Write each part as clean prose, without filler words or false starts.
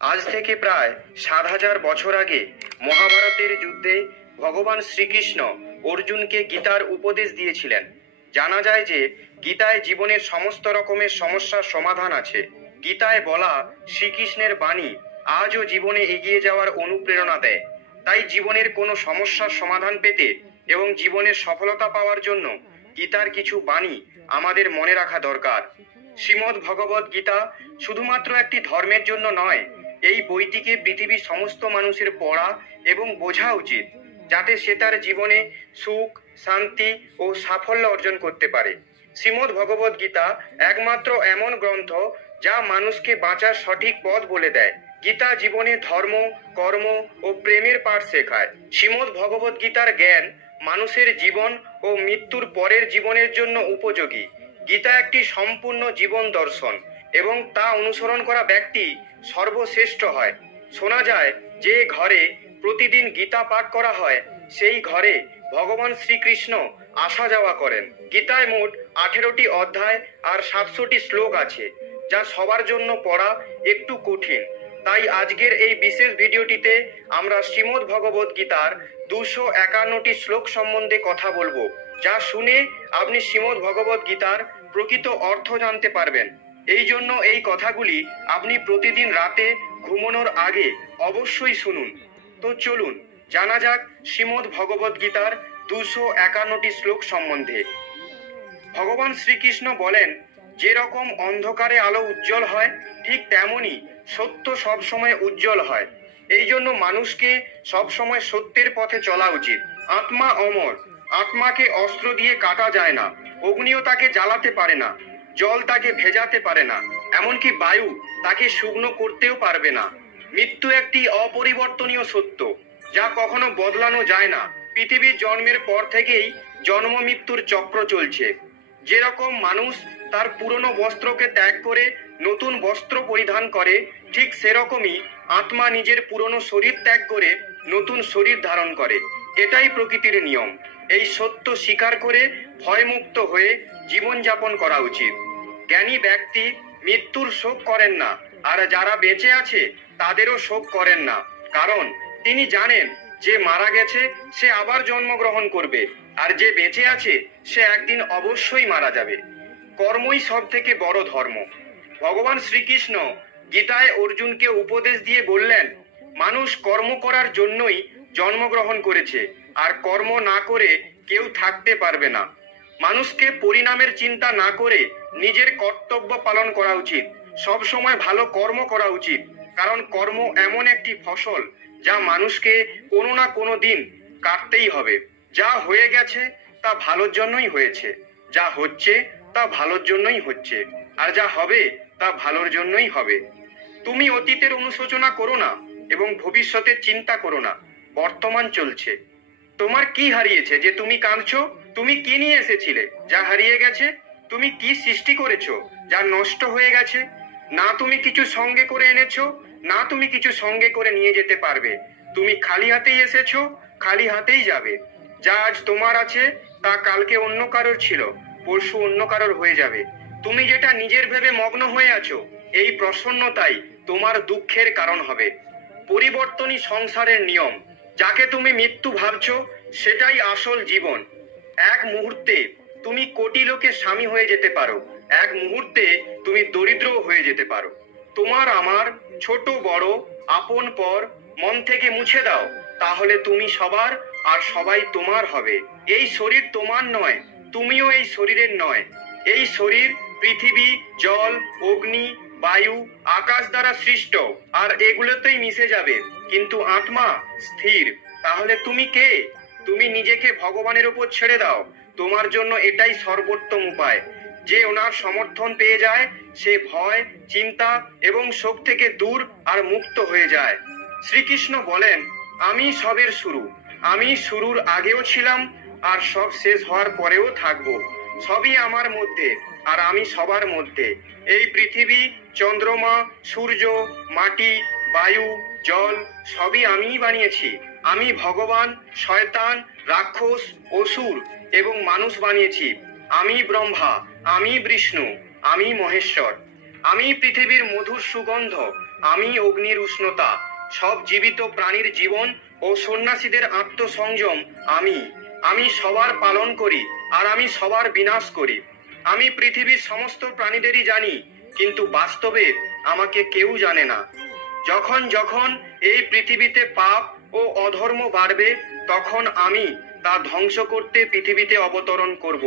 আজ থেকে প্রায় 7,000 বছর আগে মহাভারতের যুদ্ধে ভগবান শ্রীকৃষ্ণ অর্জুনকে গীতার উপদেশ দিয়েছিলেন। জানা যায় যে গীতায় জীবনের সমস্ত রকমের সমস্যার সমাধান আছে। গীতায় বলা শ্রীকৃষ্ণের বাণী আজও জীবনে এগিয়ে যাওয়ার অনুপ্রেরণা দেয়। তাই জীবনের কোনো সমস্যার সমাধান পেতে এবং জীবনের সফলতা পাওয়ার জন্য গীতার কিছু বাণী আমাদের মনে রাখা দরকার। শ্রীমদ্ ভগবদ গীতা শুধুমাত্র একটি ধর্মের জন্য নয়, এই বইটিকে পৃথিবীর সমস্ত মানুষের পড়া এবং বোঝা উচিত, যাতে সে তার জীবনে সুখ, শান্তি ও সাফল্য অর্জন করতে পারে। শ্রীমদ্ ভগবদ গীতা একমাত্র এমন গ্রন্থ যা মানুষকে বাঁচার সঠিক পথ বলে দেয়। গীতা জীবনে ধর্ম, কর্ম ও প্রেমের পাঠ শেখায়। শ্রীমদ্ ভগবদ গীতার জ্ঞান মানুষের জীবন ও মৃত্যুর পরের জীবনের জন্য উপযোগী। গীতা একটি সম্পূর্ণ জীবন দর্শন এবং তা অনুসরণ করা ব্যক্তি সর্বশ্রেষ্ঠ হয়। শোনা যায় যে ঘরে প্রতিদিন গীতা পাঠ করা হয় সেই ঘরে ভগবান শ্রীকৃষ্ণ আসা যাওয়া করেন। গীতায় মোট 18টি অধ্যায় আর 700টি শ্লোক আছে, যা সবার জন্য পড়া একটু কঠিন। তাই আজকের এই বিশেষ ভিডিওটিতে আমরা শ্রীমদ্ ভগবদ গীতার 251টি শ্লোক সম্বন্ধে কথা বলবো, যা শুনে আপনি শ্রীমদ্ ভগবদ গীতার প্রকৃত অর্থ জানতে পারবেন। এই জন্য এই কথাগুলি আপনি প্রতিদিন রাতে ঘুমানোর আগে অবশ্যই শুনুন। তো চলুন জানা যাক শ্রীমদ্ ভগবদ গীতার 251টি শ্লোক সম্বন্ধে। ভগবান শ্রীকৃষ্ণ বলেন, যেরকম অন্ধকারে আলো উজ্জ্বল হয় ঠিক তেমনি সত্য সবসময় উজ্জ্বল হয়। এই জন্য মানুষকে সবসময় সত্যের পথে চলা উচিত। আত্মা অমর, আত্মাকে অস্ত্র দিয়ে কাটা যায় না, অগ্নিও তাকে জ্বালাতে পারে না, জল তাকে ভেজাতে পারে না, এমনকি বায়ু তাকে শুকনো করতেও পারবে না। মৃত্যু একটি অপরিবর্তনীয় সত্য, যা কখনো বদলানো যায় না। পৃথিবীর জন্মের পর থেকেই জন্ম মৃত্যুর চক্র চলছে। যেরকম মানুষ তার পুরনো বস্ত্রকে ত্যাগ করে নতুন বস্ত্র পরিধান করে, ঠিক সেরকমই আত্মা নিজের পুরনো শরীর ত্যাগ করে নতুন শরীর ধারণ করে। এটাই প্রকৃতির নিয়ম। এই সত্য স্বীকার করে ভয়মুক্ত হয়ে জীবনযাপন করা উচিত। জ্ঞানী ব্যক্তি মৃত্যুর শোক করেন না, আর যারা বেঁচে আছে তাদেরও শোক করেন না, কারণ তিনি জানেন যে মারা গেছে সে আবার জন্মগ্রহণ করবে, আর যে বেঁচে আছে সে একদিন অবশ্যই মারা যাবে। কর্মই সব থেকে বড় ধর্ম। ভগবান শ্রীকৃষ্ণ গীতায় অর্জুনকে উপদেশ দিয়ে বললেন, মানুষ কর্ম করার জন্যই জন্মগ্রহণ করেছে, আর কর্ম না করে কেউ থাকতে পারবে না। মানুষকে পরিণামের চিন্তা না করে নিজের কর্তব্য পালন করা উচিত। সব সময় ভালো কর্ম করা উচিত, কারণ কর্ম এমন একটি ফসল যা মানুষকে কোনো না কোনো দিন কাটতেই হবে। যা হয়ে গেছে তা ভালোর জন্যই হয়েছে, যা হচ্ছে তা ভালোর জন্যই হচ্ছে, আর যা হবে তা ভালোর জন্যই হবে। তুমি অতীতের অনুশোচনা করো না এবং ভবিষ্যতের চিন্তা করো না। বর্তমান চলছে। তোমার কি হারিয়েছে যে তুমি কাঁদছো? তুমি কি নিয়ে এসেছিলে যা হারিয়ে গেছে? তুমি কি সৃষ্টি করেছো যা নষ্ট হয়ে গেছে? না তুমি কিছু সঙ্গে করে এনেছো, না তুমি কিছু সঙ্গে করে নিয়ে যেতে পারবে। তুমি খালি হাতেই এসেছো, খালি হাতেই যাবে। যা আজ তোমার আছে তা কালকে অন্য কারোর ছিল, পরশু অন্য কারোর হয়ে যাবে। তুমি যেটা নিজের ভেবে মগ্ন হয়ে আছো, এই প্রসন্নতাই তোমার দুঃখের কারণ হবে। পরিবর্তনই সংসারের নিয়ম। যাকে তুমি মৃত্যু ভাবছো সেটাই আসল জীবন। এক মুহূর্তে তুমি কোটি লোকের স্বামী হয়ে যেতে পারো, এক মুহূর্তে তুমি দরিদ্র হয়ে যেতে পারো। তোমার আমার, ছোট বড়, আপন পর মন থেকে মুছে দাও, তাহলে তুমি সবার আর সবাই তোমার হবে। এই শরীর তোমার নয়, তুমিও এই শরীরের নয়। এই শরীর পৃথিবী, জল, অগ্নি, বায়ু, আকাশ দ্বারা সৃষ্ট, আর এগুলোতেই মিশে যাবে, কিন্তু আত্মা স্থির। তাহলে তুমি কে? তুমি নিজেকে ভগবানের উপর ছেড়ে দাও। তোমার জন্য এটাই সর্বোত্তম উপায়। যে ওনার সমর্থন পেয়ে যায় সে ভয়, চিন্তা এবং শোক থেকে দূর আর মুক্ত হয়ে যায়। শ্রীকৃষ্ণ বলেন, আমি সবের শুরু। আমি শুরুর আগেও ছিলাম আর সব শেষ হওয়ার পরেও থাকবো। সবই আমার মধ্যে আর আমি সবার মধ্যে। এই পৃথিবী, চন্দ্রমা, সূর্য, মাটি, বায়ু, জল সবই আমিই বানিয়েছি। আমি ভগবান, শয়তান, রাক্ষস, অসুর এবং মানুষ বানিয়েছি। আমি ব্রহ্মা, আমি বিষ্ণু, আমি মহেশ্বর। আমি পৃথিবীর মধুর সুগন্ধ, আমি অগ্নির উষ্ণতা, সব জীবিত প্রাণীর জীবন ও সন্ন্যাসীদের আত্মসংযম আমি সবার পালন করি আর আমি সবার বিনাশ করি। আমি পৃথিবীর সমস্ত প্রাণীদেরই জানি, কিন্তু বাস্তবে আমাকে কেউ জানে না। যখন যখন এই পৃথিবীতে পাপ ও অধর্ম বাড়বে, তখন আমি তা ধ্বংস করতে পৃথিবীতে অবতরণ করব।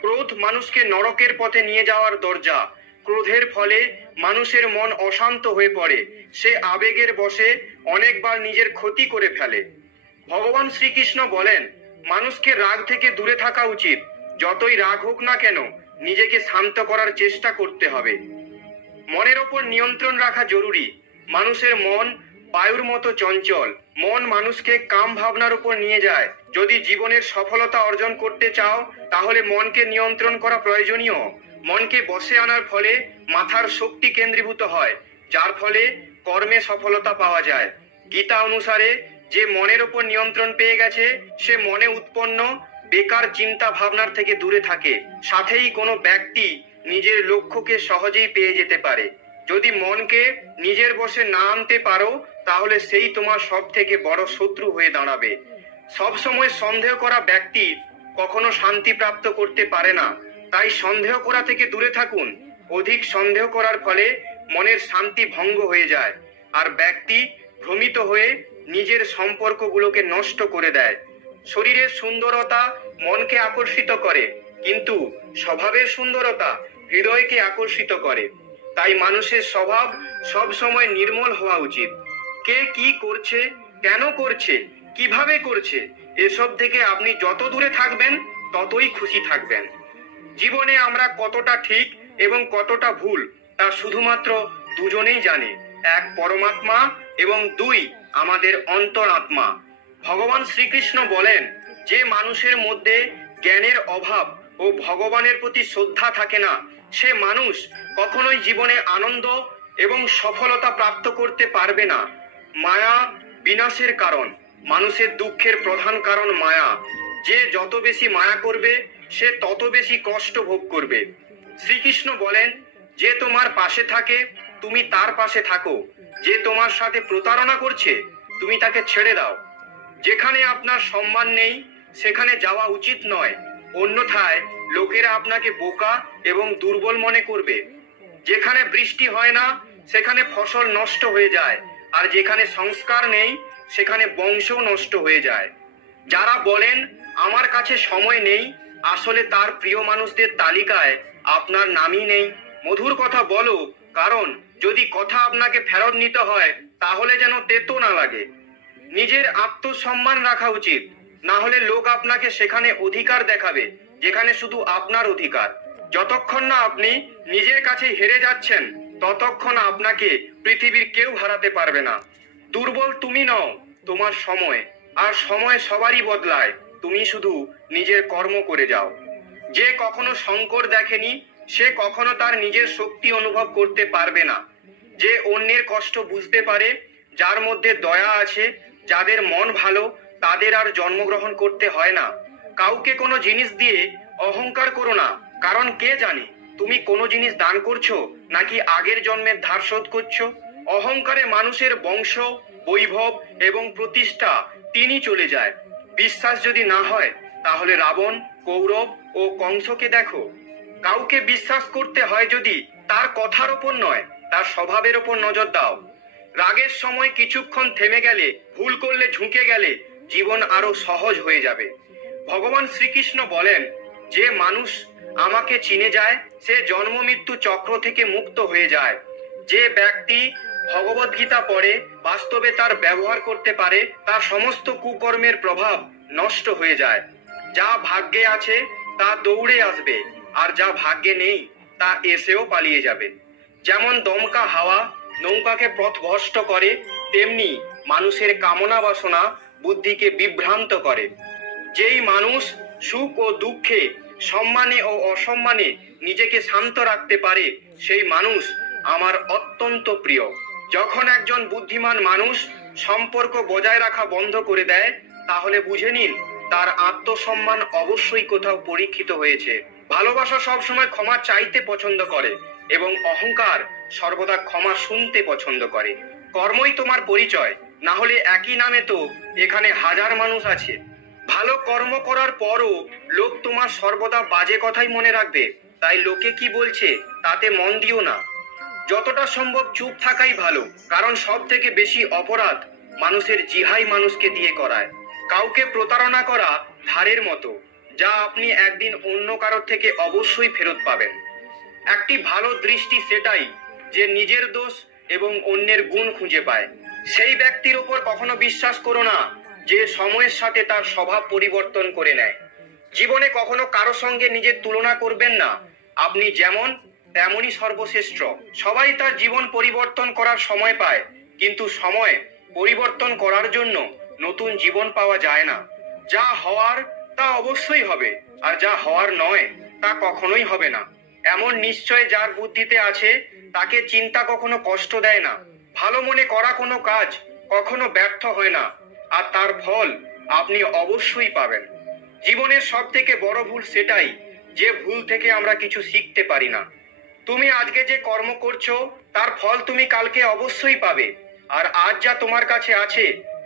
ক্রোধ মানুষকে নরকের পথে নিয়ে যাওয়ার দরজা। ক্রোধের ফলে মানুষের মন অশান্ত হয়ে পড়ে, সে আবেগের বশে অনেকবার নিজের ক্ষতি করে ফেলে। ভগবান শ্রীকৃষ্ণ বলেন, মানুষকে রাগ থেকে দূরে থাকা উচিত। যতই রাগ হোক না কেন, নিজেকে শান্ত করার চেষ্টা করতে হবে। মনের ওপর নিয়ন্ত্রণ রাখা জরুরি। মানুষের মন বায়ুর মতো চঞ্চল। মন মানুষকে কাম ভাবনার উপর নিয়ে যায়। যদি জীবনের সফলতা অর্জন করতে চাও, তাহলে মনকে নিয়ন্ত্রণ করা প্রয়োজনীয়। মনকে বশে আনার ফলে মাথার শক্তি কেন্দ্রীভূত হয়, যার ফলে কর্মে সফলতা পাওয়া যায়। গীতা অনুসারে যে মনের ওপর নিয়ন্ত্রণ পেয়ে গেছে, সে মনে উৎপন্ন বেকার চিন্তা ভাবনার থেকে দূরে থাকে। সাথেই কোনো ব্যক্তি নিজের লক্ষ্যকে সহজেই পেয়ে যেতে পারে। যদি মনকে নিজের বশে না আনতে পারো, তাহলে সেই তোমার সব থেকে বড় শত্রু হয়ে দাঁড়াবে। সবসময় সন্দেহ করা ব্যক্তি কখনো শান্তি প্রাপ্ত করতে পারে না। তাই সন্দেহ করা থেকে দূরে থাকুন। অধিক সন্দেহ করার ফলে মনের শান্তি ভঙ্গ হয়ে যায়, আর ব্যক্তি ভ্রমিত হয়ে নিজের সম্পর্কগুলোকে নষ্ট করে দেয়। শরীরের সুন্দরতা মনকে আকর্ষিত করে, কিন্তু স্বভাবের সুন্দরতা হৃদয়কে আকর্ষিত করে। তাই মানুষের স্বভাব সব সময় নির্মল হওয়া উচিত। কে কি করছে, কেন করছে, কিভাবে করছে, এসব থেকে আপনি যত দূরে থাকবেন, ততই খুশি থাকবেন। জীবনে আমরা কতটা ঠিক এবং কতটা ভুল, তা শুধুমাত্র দুজনেই জানে। এক পরমাত্মা এবং দুই আমাদের অন্তরাত্মা। ভগবান শ্রীকৃষ্ণ বলেন, যে মানুষের মধ্যে জ্ঞানের অভাব ও ভগবানের প্রতি শ্রদ্ধা থাকে না, সে মানুষ কখনোই জীবনে আনন্দ এবং সফলতা প্রাপ্ত করতে পারবে না। মায়া বিনাশের কারণ। মানুষের দুঃখের প্রধান কারণ মায়া। যে যত বেশি মায়া করবে, সে তত বেশি কষ্ট ভোগ করবে। শ্রীকৃষ্ণ বলেন, যে তোমার পাশে থাকে, তুমি তার পাশে থাকো। যে তোমার সাথে প্রতারণা করছে, তুমি তাকে ছেড়ে দাও। যেখানে আপনার সম্মান নেই, সেখানে যাওয়া উচিত নয়, অন্যথায় লোকেরা আপনাকে বোকা এবং দুর্বল মনে করবে। যেখানে বৃষ্টি হয় না, সেখানে ফসল নষ্ট হয়ে যায়, আর যেখানে সংস্কার নেই, সেখানে বংশও নষ্ট হয়ে যায়। যারা বলেন আমার কাছে সময় নেই, আসলে তার প্রিয় মানুষদের তালিকায় আপনার নামই নেই। মধুর কথা বলো, কারণ যদি কথা আপনাকে ফেরত নিতে হয়, তাহলে যেন তেতো না লাগে। নিজের আত্মসম্মান রাখা উচিত, না হলে লোক আপনাকে সেখানে অধিকার দেখাবে যেখানে শুধু আপনার অধিকার। যতক্ষণ না আপনি নিজের কাছে হেরে যাচ্ছেন, ততক্ষণ আপনাকে পৃথিবীর কেউ হারাতে পারবে না। দুর্বল তুমি নও, তোমার সময়। আর সময় সবারই বদলায়, তুমি শুধু নিজের কর্ম করে যাও। যে কখনো সংকট দেখেনি, সে কখনো তার নিজের শক্তি অনুভব করতে পারবে না। যে অন্যের কষ্ট বুঝতে পারে, যার মধ্যে দয়া আছে, যাদের মন ভালো, তাদের আর জন্মগ্রহণ করতে হয় না। কাউকে কোনো জিনিস দিয়ে অহংকার করো না, কারণ কে জানে তুমি কোনো জিনিস দান করছো নাকি আগের জন্মের ধার শোধ করছো। অহংকারে মানুষের বংশ, বৈভব এবং প্রতিষ্ঠা তিনি চলে যায়। বিশ্বাস যদি না হয়, তাহলে রাবণ, কৌরব ও কংসকে দেখো। কাউকে বিশ্বাস করতে হয় যদি তার কথার ওপর নয়, তার স্বভাবের ওপর নজর দাও। রাগের সময় কিছুক্ষণ থেমে গেলে, ভুল করলে ঝুঁকে গেলে, জীবন আরো সহজ হয়ে যাবে। ভগবান শ্রীকৃষ্ণ বলেন, যে মানুষ আমাকে চিনে যায়, সে জন্ম মৃত্যু চক্র থেকে মুক্ত হয়ে যায়। যে ব্যক্তি ভগবদ্গীতা পড়ে বাস্তবে তার ব্যবহার করতে পারে, তার সমস্ত কুকর্মের প্রভাব নষ্ট হয়ে যায়। যা ভাগ্যে আছে তা দৌড়ে আসবে, আর যা ভাগ্যে নেই তা এসেও পালিয়ে যাবে। যেমন দমকা হাওয়া নৌকাকে পথভ্রষ্ট করে, তেমনি মানুষের কামনা বাসনা বুদ্ধিকে বিভ্রান্ত করে। যেই মানুষ সুখ ও দুঃখে, সম্মানে ও অসম্মানে নিজেকে শান্ত রাখতে পারে, সেই মানুষ আমার অত্যন্ত প্রিয়। যখন একজন বুদ্ধিমান মানুষ সম্পর্ক বজায় রাখা বন্ধ করে দেয়, তাহলে বুঝে নিন তার আত্মসম্মান অবশ্যই কোথাও পরীক্ষিত হয়েছে। ভালোবাসা সবসময় ক্ষমা চাইতে পছন্দ করে এবং অহংকার সর্বদা ক্ষমা শুনতে পছন্দ করে। কর্মই তোমার পরিচয়, না হলে একই নামে তো এখানে হাজার মানুষ আছে। ভালো কর্ম করার পরও লোক তোমার সর্বদা বাজে কথাই মনে রাখবে, তাই লোকে কি বলছে তাতে মন দিও না। যতটা সম্ভব চুপ থাকাই ভালো, কারণ সব থেকে বেশি অপরাধ মানুষের জিহাই মানুষকে দিয়ে করায়। কাউকে প্রতারণা করা ধারের মতো, যা আপনি একদিন অন্য কারোর থেকে অবশ্যই ফেরত পাবেন। একটি ভালো দৃষ্টি সেটাই যে নিজের দোষ এবং অন্যের গুণ খুঁজে পায়। সেই ব্যক্তির উপর কখনো বিশ্বাস করো না যে সময়ের সাথে তার স্বভাব পরিবর্তন করে নেয়। জীবনে কখনো কারো সঙ্গে নিজের তুলনা করবেন না। আপনি যেমন তেমনই সর্বশ্রেষ্ঠ। সবাই তার জীবন পরিবর্তন করার সময় পায়, কিন্তু সময় পরিবর্তন করার জন্য নতুন জীবন পাওয়া যায় না। যা হওয়ার তা অবশ্যই হবে, আর যা হওয়ার নয় তা কখনোই হবে না। এমন নিশ্চয় যার বুদ্ধিতে আছে, তাকে চিন্তা কখনো কষ্ট দেয় না। ভালো মনে করা কোনো কাজ কখনো ব্যর্থ হয় না, আর তার ফল আপনি অবশ্যই পাবেন। জীবনের সব থেকে বড় ভুল সেটাই যে ভুল থেকে আমরা কিছু শিখতে পারি না। তুমি আজকে যে কর্ম করছো তার ফল তুমি কালকে অবশ্যই পাবে, আর আজ যা তোমার কাছে আছে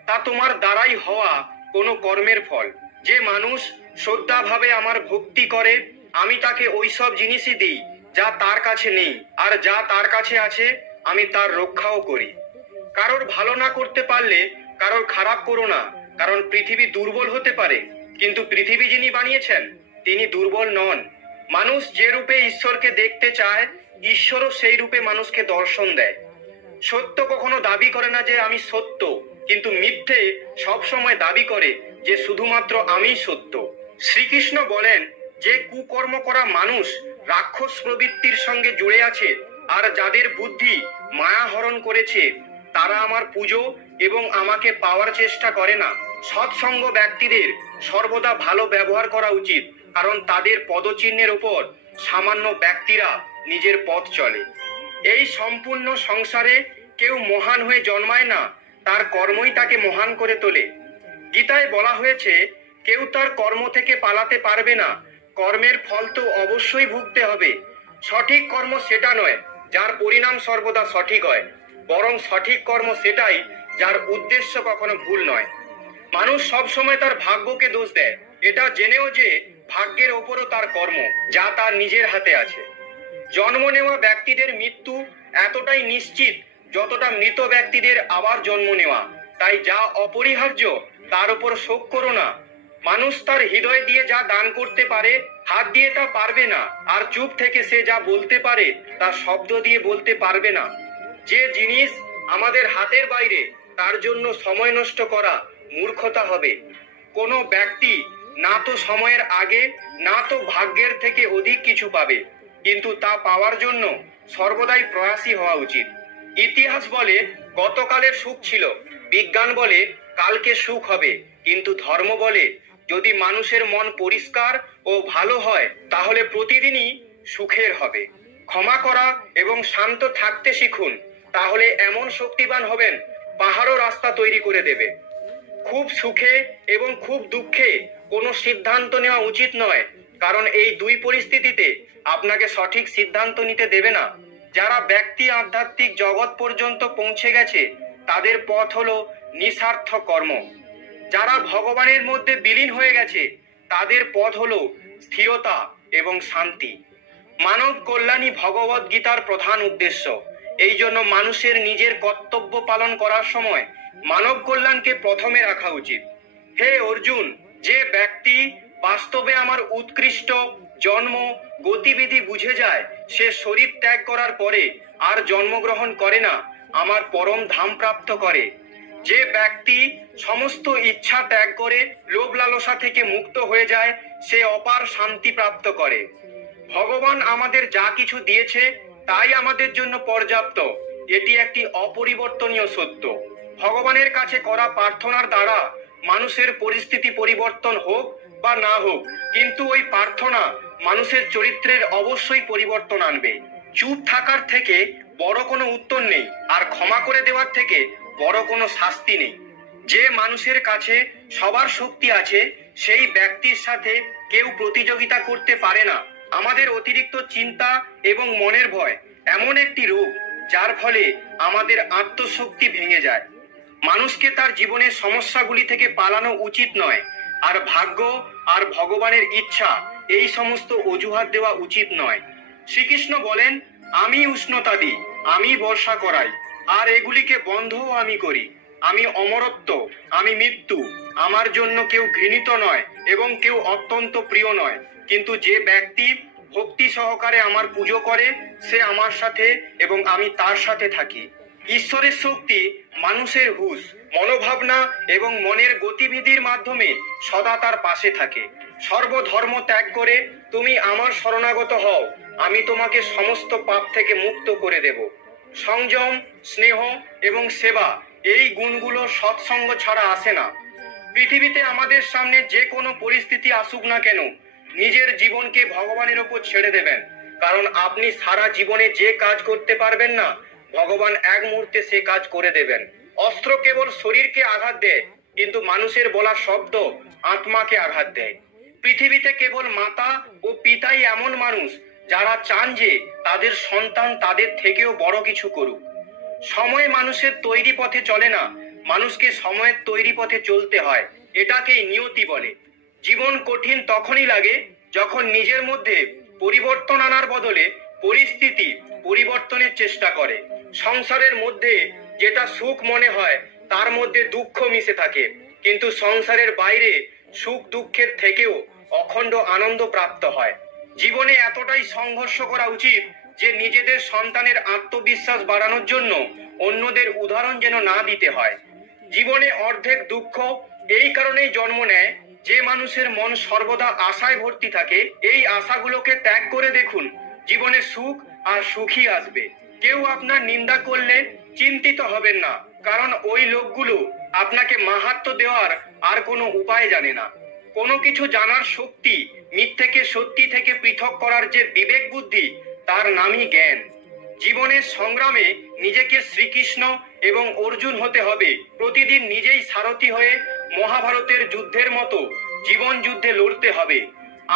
তা তোমার দ্বারাই হওয়া কোনো কর্মের ফল। যে মানুষ শ্রদ্ধাভাবে আমার ভক্তি করে, আমি তাকে ওইসব জিনিসই দিই যা তার কাছে নেই, আর যা তার কাছে আছে আমি তার রক্ষাও করি। কারোর ভালো না করতে পারলে কারোর খারাপ করো না, কারণ পৃথিবী দুর্বল হতে পারে, কিন্তু পৃথিবী যিনি বানিয়েছেন তিনি দুর্বল নন। মানুষ যে রূপে ঈশ্বরকে দেখতে চায়, ঈশ্বরও সেই রূপে মানুষকে দর্শন দেয়। সত্য কখনো দাবি করে না যে আমি সত্য, কিন্তু মিথ্যে সবসময় দাবি করে যে শুধুমাত্র আমিই সত্য। শ্রীকৃষ্ণ বলেন যে কুকর্ম করা মানুষ রাক্ষস প্রবৃত্তির সঙ্গে জুড়ে আছে, আর যাদের বুদ্ধি মায়া হরণ করেছে তারা আমার পুজো এবং আমাকে পাওয়ার চেষ্টা করে না। সৎসঙ্গ ব্যক্তিদের সর্বদা ভালো ব্যবহার করা উচিত, কারণ তাদের পদচিহ্নের ওপর সামান্য ব্যক্তিরা নিজের পথ চলে। এই সম্পূর্ণ সংসারে কেউ মহান হয়ে জন্মায় না, তার কর্মই তাকে মহান করে তোলে। গীতায় বলা হয়েছে কেউ তার কর্ম থেকে পালাতে পারবে না, কর্মের ফল তো অবশ্যই ভুগতে হবে। সঠিক কর্ম সেটা নয় যার পরিণাম সর্বদা সঠিক হয়, বরং সঠিক কর্ম সেটাই যার উদ্দেশ্য কখনো ভুল নয়। মানুষ সবসময় তার ভাগ্যকে দোষ দেয়, এটা জেনেও যে ভাগ্যের ওপরও তার কর্ম, যা তার নিজের হাতে আছে। জন্ম নেওয়া ব্যক্তিদের মৃত্যু এতটাই নিশ্চিত যতটা মৃত ব্যক্তিদের আবার জন্ম নেওয়া। তাই যা অপরিহার্য তার উপর শোক করো না। মানুষ তার হৃদয় দিয়ে যা দান করতে পারে হাত দিয়ে তা পারবে না, আর চুপ থেকে সে যা বলতে পারে তা শব্দ দিয়ে বলতে পারবে না। যে জিনিস আমাদের হাতের বাইরে তার জন্য সময় নষ্ট করা মূর্খতা হবে। কোনো ব্যক্তি না তো সময়ের আগে না তো ভাগ্যের থেকে অধিক কিছু পাবে, কিন্তু তা পাওয়ার জন্য সর্বদাই প্রয়াসী হওয়া উচিত। ইতিহাস বলে গতকালের সুখ ছিল, বিজ্ঞান বলে কালকে সুখ হবে, কিন্তু ধর্ম বলে যদি মানুষের মন পরিষ্কার ও ভালো হয় তাহলে প্রতিদিনই সুখের হবে। ক্ষমা করা এবং শান্ত থাকতে শিখুন, তাহলে এমন শক্তিবান হবেন পাহাড়ও রাস্তা তৈরি করে দেবে। খুব সুখে এবং খুব দুঃখে কোনো সিদ্ধান্ত নেওয়া উচিত নয়, কারণ এই দুই পরিস্থিতিতে আপনাকে সঠিক সিদ্ধান্ত নিতে দেবে না। যারা ব্যক্তি আধ্যাত্মিক জগৎ পর্যন্ত পৌঁছে গেছে তাদের পথ হলো নিঃস্বার্থ কর্ম। যারা ভগবানের মধ্যে বিলীন হয়ে গেছে তাদের পথ হলো স্থিরতা এবং শান্তি। মানব কল্যাণই ভগবদ গীতার প্রধান উদ্দেশ্য। এই জন্য মানুষের নিজের কর্তব্য পালন করার সময় মানব কল্যাণকে প্রথমে রাখা উচিত। হে অর্জুন, যে ব্যক্তি বাস্তবে আমার উৎকৃষ্ট জন্ম গতিবিধি বুঝে যায়, সে শরীর ত্যাগ করার পরে আর জন্মগ্রহণ করে না, আমার পরম ধাম প্রাপ্ত করে। যে ব্যক্তি সমস্ত ইচ্ছা ত্যাগ করে লোভ লালসা থেকে মুক্ত হয়ে যায়, সে অপার শান্তি প্রাপ্ত করে। ভগবান আমাদের যা কিছু দিয়েছে তাই আমাদের জন্য পর্যাপ্ত, এটি একটি অপরিবর্তনীয় সত্য। ভগবানের কাছে করা প্রার্থনার দ্বারা মানুষের পরিস্থিতি পরিবর্তন হোক বা না হোক, কিন্তু ওই প্রার্থনা মানুষের চরিত্রের অবশ্যই পরিবর্তন আনবে। চুপ থাকার থেকে বড় কোনো উত্তর নেই, আর ক্ষমা করে দেওয়ার থেকে বড় কোনো শাস্তি নেই। যে মানুষের কাছে সবার শক্তি আছে সেই ব্যক্তির সাথে কেউ প্রতিযোগিতা করতে পারে না। আমাদের অতিরিক্ত চিন্তা এবং মনের ভয় এমন একটি রোগ যার ফলে আমাদের আত্মশক্তি ভেঙে যায়। মানুষকে তার জীবনের সমস্যাগুলি থেকে পালানো উচিত নয়, আর ভাগ্য আর ভগবানের ইচ্ছা এই সমস্ত অজুহাত দেওয়া উচিত নয়। শ্রীকৃষ্ণ বলেন, আমি উষ্ণতা দিই, আমি বর্ষা করাই, আর এগুলিকে বন্ধও আমি করি। আমি অমরত্ব, আমি মৃত্যু। আমার জন্য কেউ ঘৃণিত নয় এবং কেউ অত্যন্ত প্রিয় নয়, কিন্তু যে ব্যক্তি ভক্তি সহকারে আমার পুজো করে সে আমার সাথে এবং আমি তার সাথে থাকি। ঈশ্বরের শক্তি মানুষের হুঁশ, মনোভাবনা এবং মনের গতিবিধির মাধ্যমে সদা তার পাশে থাকে। সর্বধর্ম ত্যাগ করে তুমি আমার শরণাগত হও, আমি তোমাকে সমস্ত পাপ থেকে মুক্ত করে দেব। সংযম, স্নেহ এবং সেবা এই গুণগুলো সৎসঙ্গ ছাড়া আসে না। পৃথিবীতে আমাদের সামনে যে কোনো পরিস্থিতি আসুক না কেন, নিজের জীবনকে ভগবানের ওপর ছেড়ে দেবেন, কারণ আপনি সারা জীবনে যে কাজ করতে পারবেন না, ভগবান এক মুহূর্তে সে কাজ করে দেবেন। অস্ত্র কেবল শরীরকে আঘাত দেয়, কিন্তু মানুষের বলা শব্দ আত্মাকে আঘাত দেয়। পৃথিবীতে কেবল মাতা ও পিতাই এমন মানুষ যারা চান যে তাদের সন্তান তাদের থেকেও বড় কিছু করুক। সময় মানুষের তৈরি পথে চলে না, মানুষকে সময়ের তৈরি পথে চলতে হয়। এটাকেই নিয়তি বলে। জীবন কঠিন তখনই লাগে যখন নিজের মধ্যে পরিবর্তন আনার বদলে পরিস্থিতি পরিবর্তনের চেষ্টা করে। সংসারের মধ্যে যেটা সুখ মনে হয় তার মধ্যে দুঃখ মিশে থাকে, কিন্তু সংসারের বাইরে সুখ দুঃখের থেকেও অখণ্ড আনন্দ প্রাপ্ত হয়। জীবনে এতটাই সংঘর্ষ করা উচিত যে নিজেদের সন্তানের আত্মবিশ্বাস বাড়ানোর জন্য অন্যদের উদাহরণ যেন না দিতে হয়। জীবনে অর্ধেক দুঃখ এই কারণেই জন্ম নেয় যে মানুষের মন সর্বদা আশায় ভর্তি থাকে। এই আশাগুলোকে ত্যাগ করে দেখুন, জীবনে সুখ আর সুখী আসবে। কেউ আপনার নিন্দা করলে চিন্তিত হবেন না, কারণ ওই লোকগুলো আপনাকে মাহাত্ম্য দেওয়ার আর কোনো উপায় জানে না। কোনো কিছু জানার শক্তি, মিথ্যেকে সত্যি থেকে পৃথক করার যে বিবেক বুদ্ধি, তার নামই জ্ঞান। জীবনের সংগ্রামে নিজেকে শ্রীকৃষ্ণ এবং অর্জুন হতে হবে। প্রতিদিন নিজেই সারথি হয়ে মহাভারতের যুদ্ধের মতো জীবন যুদ্ধে লড়তে হবে।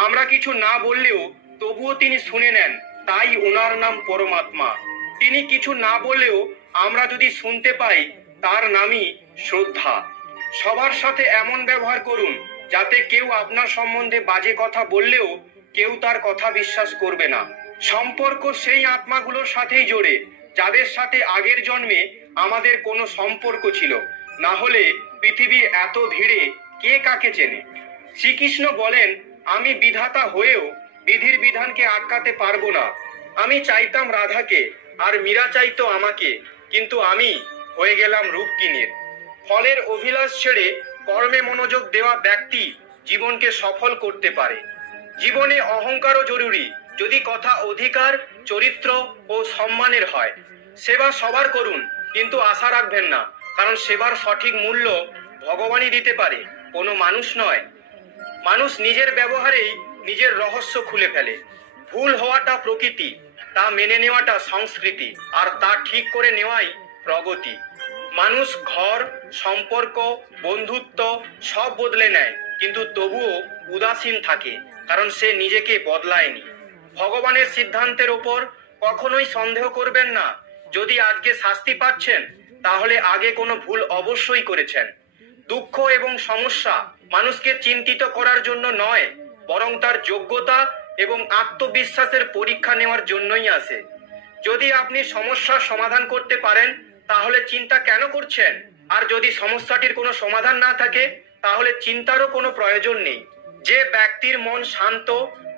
আমরা কিছু না বললেও তবুও তিনি শুনে নেন, তাই ওনার নাম পরমাত্মা। তিনি কিছু না বললেও আমরা যদি শুনতে পাই, তার নামই শ্রদ্ধা। সবার সাথে এমন ব্যবহার করুন যাতে কেউ আপনার সম্বন্ধে বাজে কথা বললেও কেউ তার কথা বিশ্বাস করবে না। সম্পর্ক সেই আত্মাগুলোর সাথেই জোড়ে যাদের সাথে আগের জন্মে আমাদের কোনো সম্পর্ক ছিল, না হলে পৃথিবীর এত ভিড়ে কে কাকে চেনে। শ্রীকৃষ্ণ বলেন, আমি বিধাতা হয়েও বিধির বিধানকে আটকাতে পারবো না। আমি চাইতাম রাধাকে আর মীরা চাইতো আমাকে, কিন্তু আমি হয়ে গেলাম রূপকিনীর। ফলের অভিলাষ ছেড়ে কর্মে মনোযোগ দেওয়া ব্যক্তি জীবনকে সফল করতে পারে। জীবনে অহংকারও জরুরি, যদি কথা অধিকার, চরিত্র ও সম্মানের হয়। সেবা সবার করুন, কিন্তু আশা রাখবেন না, কারণ সেবার সঠিক মূল্য ভগবানই দিতে পারে, কোনো মানুষ নয়। মানুষ নিজের ব্যবহারেই নিজের রহস্য খুলে ফেলে। ভুল হওয়াটা প্রকৃতি, তা মেনে নেওয়াটা সংস্কৃতি, আর তা ঠিক করে নেওয়াই প্রগতি। মানুষ ঘর, সম্পর্ক, বন্ধুত্ব সব বদলে নেয়, কিন্তু তবুও উদাসীন থাকে, কারণ সে নিজেকে বদলায়নি। ভগবানের সিদ্ধান্তের ওপর কখনোই সন্দেহ করবেন না। যদি আজকে শাস্তি পাচ্ছেন, তাহলে আগে কোনো ভুল অবশ্যই করেছেন। দুঃখ এবং সমস্যা মানুষকে চিন্তিত করার জন্য নয়, বরং তার যোগ্যতা এবং আত্মবিশ্বাসের পরীক্ষা নেওয়ার জন্যই আসে। যদি আপনি সমস্যার সমাধান করতে পারেন, তাহলে চিন্তা কেন করছেন? আর যদি সমস্যাটির কোনো সমাধান না থাকে, তাহলে চিন্তারও কোনো প্রয়োজন নেই। যে ব্যক্তির মন শান্ত,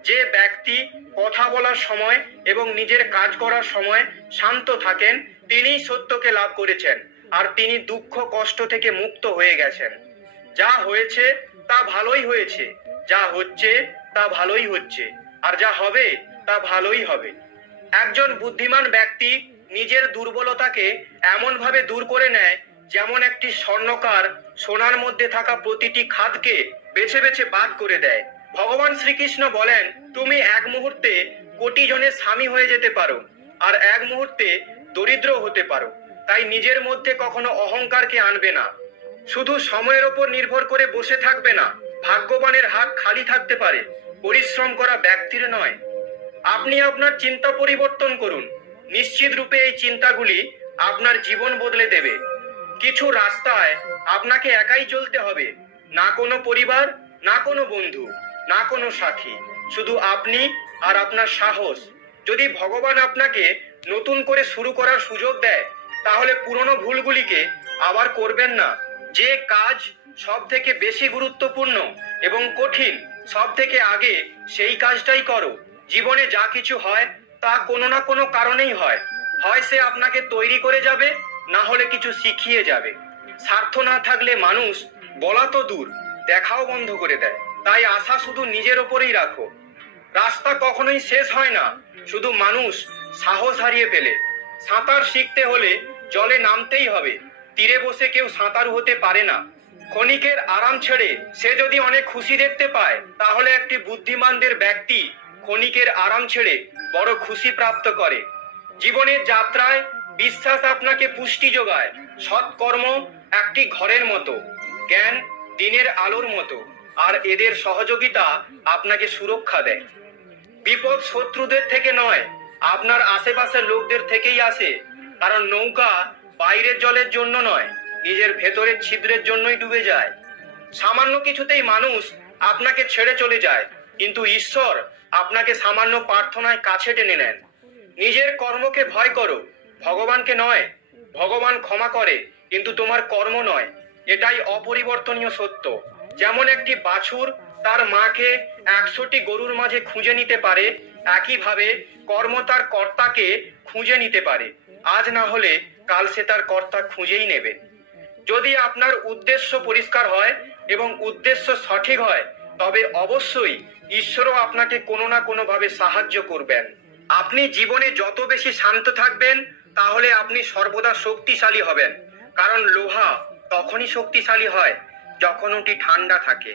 যে ব্যক্তি কথা বলার সময় এবং নিজের কাজ করার সময় শান্ত থাকেন, তিনিই সত্যকে লাভ করেছেন, আর তিনি দুঃখ কষ্ট থেকে মুক্ত হয়ে গেছেন। যা হয়েছে তা ভালোই হয়েছে, যা হচ্ছে তা ভালোই হচ্ছে, আর যা হবে তা ভালোই হবে। একজন বুদ্ধিমান ব্যক্তি নিজের দুর্বলতাকে এমনভাবে দূর করে নেয়, যেমন একটি স্বর্ণকার সোনার মধ্যে থাকা প্রতিটি খাদকে বেছে বেছে বাদ করে দেয়। ভগবান শ্রীকৃষ্ণ বলেন, তুমি এক মুহূর্তে কোটি জনের স্বামী হয়ে যেতে পারো, আর এক মুহূর্তে দরিদ্র হতে পারো। তাই নিজের মধ্যে কখনো অহংকারকে আনবে না। শুধু সময়ের ওপর নির্ভর করে বসে থাকবে না। ভাগ্যবানের হাত খালি থাকতে পারে, পরিশ্রম করা ব্যক্তির নয়। আপনি আপনার চিন্তা পরিবর্তন করুন, নিশ্চিত রূপে এই চিন্তাগুলি আপনার জীবন বদলে দেবে। কিছু রাস্তায় আপনাকে একাই চলতে হবে, না কোনো পরিবার, না কোনো বন্ধু, না কোনো সাথী, শুধু আপনি আর আপনার সাহস। যদি ভগবান আপনাকে নতুন করে শুরু করার সুযোগ দেয়, তাহলে পুরনো ভুলগুলিকে আবার করবেন না। যে কাজ সব থেকে বেশি গুরুত্বপূর্ণ এবং কঠিন, সব থেকে আগে সেই কাজটাই করো। জীবনে যা কিছু হয় তা কোনো না কোনো কারণেই হয়। হয় সে আপনাকে তৈরি করে যাবে, না হলে কিছু শিখিয়ে যাবে। স্বার্থ না থাকলে মানুষ বলা তো দূর, দেখাও বন্ধ করে দেয়। তাই আশা শুধু নিজের ওপরেই রাখো। রাস্তা কখনোই শেষ হয় না, শুধু মানুষ সাহস হারিয়ে ফেলে। সাঁতার শিখতে হলে জলে নামতেই হবে, তীরে বসে কেউ সাঁতারু হতে পারে না। ক্ষণিকের আরাম ছেড়ে সে যদি অনেক খুশি দেখতে পায়, তাহলে একটি বুদ্ধিমানদের ব্যক্তি ক্ষণিকের আরাম ছেড়ে বড় খুশি প্রাপ্ত করে। জীবনের যাত্রায় বিশ্বাস আপনাকে পুষ্টি যোগায়। সৎকর্ম একটি ঘরের মতো, জ্ঞান দিনের আলোর মতো, আর এদের সহযোগিতা আপনাকে সুরক্ষা দেয়। বিপদ শত্রুদের থেকে নয়, আপনার আশেপাশের লোকদের থেকেই আসে। কারণ নৌকা বাইরের জলের জন্য নয়, নিজের ভেতরের ছিদ্রের জন্যই ডুবে যায়। সামান্য কিছুতেই মানুষ আপনাকে ছেড়ে চলে যায়, কিন্তু ঈশ্বর আপনাকে সামান্য প্রার্থনায় কাছে টেনে নেন। নিজের কর্মকে ভয় করো, ভগবানকে নয়। ভগবান ক্ষমা করে, কিন্তু তোমার কর্ম নয়। এটাই অপরিবর্তনীয় সত্য। যেমন একটি বাছুর তার মাকে 100টি গরুর মাঝে খুঁজে নিতে পারে, একইভাবে কর্ম তার কর্তাকে খুঁজে নিতে পারে। আজ না হলে কাল সে তার কর্তা খুঁজেই নেবে। যদি আপনার উদ্দেশ্য পরিষ্কার হয় এবং উদ্দেশ্য সঠিক হয়, তবে অবশ্যই ঈশ্বরও আপনাকে কোনো না কোনো ভাবে সাহায্য করবেন। আপনি জীবনে যত বেশি শান্ত থাকবেন, তাহলে আপনি সর্বদা শক্তিশালী হবেন। কারণ লোহা তখনই শক্তিশালী হয় যখন ওটি ঠান্ডা থাকে।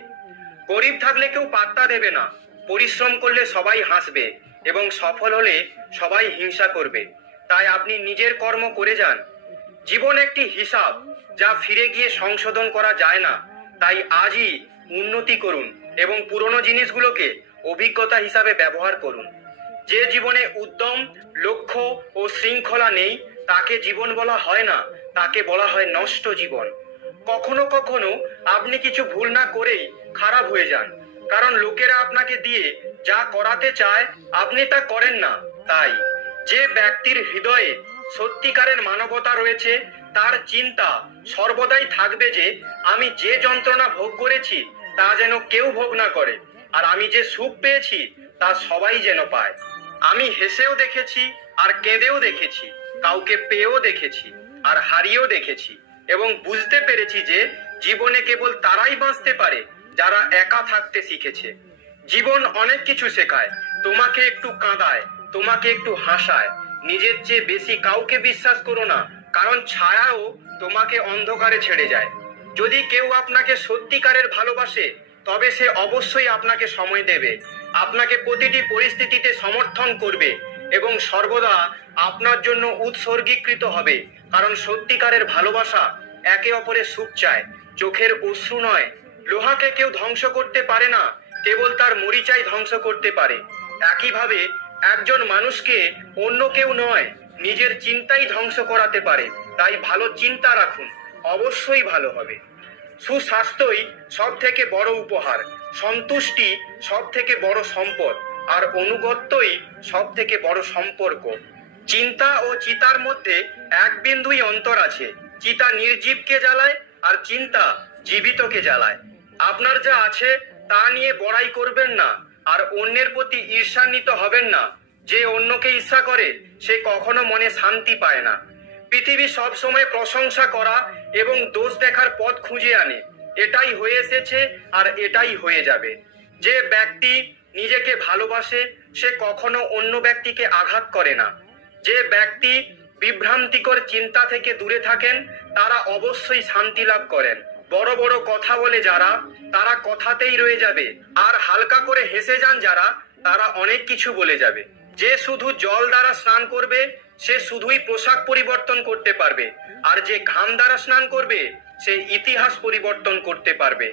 গরিব থাকলে কেউ পাত্তা দেবে না, পরিশ্রম করলে সবাই হাসবে এবং সফল হলে সবাই হিংসা করবে। তাই আপনি নিজের কর্ম করে যান। জীবন একটি হিসাব, যা ফিরে গিয়ে সংশোধন করা যায় না। তাই আজই উন্নতি করুন এবং পুরনো জিনিসগুলোকে অভিজ্ঞতা হিসাবে ব্যবহার করুন। যে জীবনে উদ্যম, লক্ষ্য ও শৃঙ্খলা নেই, তাকে জীবন বলা হয় না, তাকে বলা হয় নষ্ট জীবন। কখনো কখনো আপনি কিছু ভুল না করেই খারাপ হয়ে যান, কারণ লোকেরা আপনাকে দিয়ে যা করাতে চায় আপনি তা করেন না। তাই যে ব্যক্তির হৃদয়ে সত্যিকারের মানবতা রয়েছে, তার চিন্তা সর্বদাই থাকবে যে আমি যে যন্ত্রণা ভোগ করেছি তা যেন কেউ ভোগ না করে, আর আমি যে সুখ পেয়েছি তা সবাই যেন পায়। আমি হেসেও দেখেছি আর কেঁদেও দেখেছি, কাউকে পেয়েও দেখেছি আর হারিয়েও দেখেছি, এবং বুঝতে পেরেছি যে জীবনে কেবল তারাই বাঁচতে পারে যারা একা থাকতে শিখেছে। জীবন অনেক কিছু শেখায়, তোমাকে একটু কাঁদায়, তোমাকে একটু হাসায়। নিজের চেয়ে বেশি কাউকে বিশ্বাস করো না, কারণ ছায়াও তোমাকে অন্ধকারে ছেড়ে যায়। যদি কেউ আপনাকে সত্যিকারের ভালোবাসে, তবে সে অবশ্যই আপনাকে সময় দেবে, আপনাকে প্রতিটি পরিস্থিতিতে সমর্থন করবে এবং সর্বদা আপনার জন্য উৎসর্গীকৃত হবে। কারণ সত্যিকারের ভালোবাসা একে অপরের সুখ চায়, চোখের অশ্রু নয়। লোহাকে কেউ ধ্বংস করতে পারে না, কেবল তার মরিচাই ধ্বংস করতে পারে। একইভাবে একজন মানুষকে অন্য কেউ নয়, নিজের চিন্তাই ধ্বংস করাতে পারে। তাই ভালো চিন্তা রাখুন, অবশ্যই ভালো হবে। সুস্বাস্থ্যই সব থেকে বড় উপহার, সন্তুষ্টি সব থেকে বড় সম্পদ, আর অনুগত্যই সব থেকে বড় সম্পর্ক। চিন্তা ও চিতার মধ্যে এক বিন্দুই অন্তর আছে। চিতা নির্জীবকে জ্বালায় আর চিন্তা জীবিতকে জ্বালায়। আপনার যা আছে তা নিয়ে বড়াই করবেন না, আর অন্যের প্রতি ঈর্ষান্বিত হবেন না। যে অন্যকে ঈর্ষা করে সে কখনো মনে শান্তি পায় না। পৃথিবী সব সময় প্রশংসা করা এবং দোষ দেখার পথ খুঁজে আনে। এটাই হয়ে এসেছে আর এটাই হয়ে যাবে। যে ব্যক্তি নিজেকে ভালোবাসে সে কখনো অন্য ব্যক্তিকে আঘাত করে না। যে ব্যক্তি বিভ্রান্তিকর চিন্তা থেকে দূরে থাকেন, তারা অবশ্যই শান্তি লাভ করেন। বড় বড় কথা বলে যারা, তারা কথাতেই রয়ে যাবে, আর হালকা করে হেসে যান যারা, তারা অনেক কিছু বলে যাবে। যে শুধু জল দ্বারা স্নান করবে সে শুধুই পোশাক পরিবর্তন করতে পারবে, আর যে ঘাম দ্বারা স্নান করবে সে ইতিহাস পরিবর্তন করতে পারবে।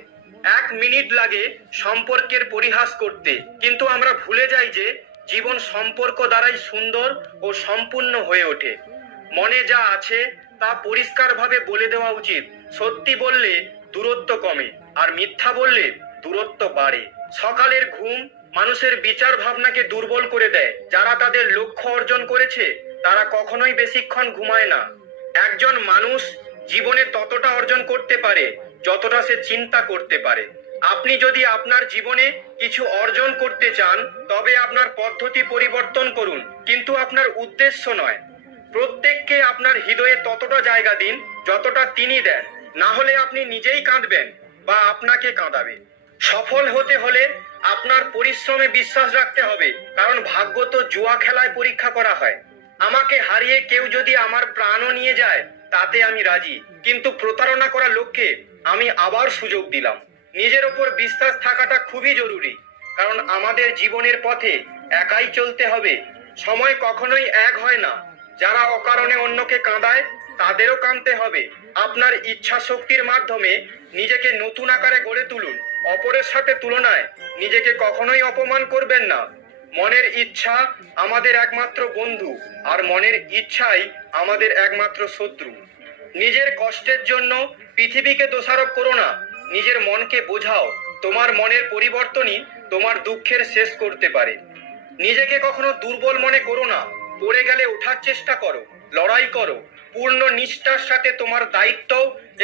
1 মিনিট লাগে সম্পর্কের পরিহাস করতে, কিন্তু আমরা ভুলে যাই যে জীবন সম্পর্ক দ্বারাই সুন্দর ও সম্পূর্ণ হয়ে ওঠে। মনে যা আছে তা পরিষ্কারভাবে বলে দেওয়া উচিত। সত্যি বললে দূরত্ব কমে, আর মিথ্যা বললে দূরত্ব বাড়ে। সকালের ঘুম মানুষের বিচার ভাবনাকে দুর্বল করে দেয়। যারা তাদের লক্ষ্য অর্জন করেছে তারা কখনোই বেশিক্ষণ ঘুমায় না। একজন মানুষ জীবনে ততটা অর্জন করতে পারে যতটা সে চিন্তা করতে পারে। আপনি যদি আপনার জীবনে কিছু অর্জন করতে চান তবে আপনার পদ্ধতি পরিবর্তন করুন, কিন্তু আপনার উদ্দেশ্য নয়। প্রত্যেককে আপনার হৃদয়ে ততটা জায়গা দিন যতটা তিনি দেন, না হলে আপনি নিজেই কাঁদবেন বা আপনাকে কাঁদাবে। সফল হতে হলে আপনার পরিশ্রমে বিশ্বাস রাখতে হবে, কারণ ভাগ্য তো জুয়া খেলায় পরীক্ষা করা হয়। আমাকে হারিয়ে কেউ যদি আমার প্রাণও নিয়ে যায় তাতে আমি রাজি, কিন্তু প্রতারণা করা লোককে আমি আবার সুযোগ দিলাম। নিজের ওপর বিশ্বাস থাকাটা খুবই জরুরি, কারণ আমাদের জীবনের পথে একাই চলতে হবে। সময় কখনোই এক হয় না। যারা অকারণে অন্যকে কাঁদায় তাদেরও কাঁদতে হবে। আপনার ইচ্ছা শক্তির মাধ্যমে নিজেকে নতুন আকারে গড়ে তুলুন। অপরের সাথে তুলনায় নিজেকে কখনোই অপমান করবেন না। মনের ইচ্ছা আমাদের একমাত্র বন্ধু, আর মনের ইচ্ছাই আমাদের একমাত্র শত্রু। নিজের কষ্টের জন্য পৃথিবীকে দোষারোপ করো না, নিজের মনকে বোঝাও। তোমার মনের পরিবর্তনই তোমার দুঃখের শেষ করতে পারে। নিজেকে কখনো দুর্বল মনে করো না। পড়ে গেলে ওঠার চেষ্টা করো, লড়াই করো, পূর্ণ নিষ্ঠার সাথে তোমার দায়িত্ব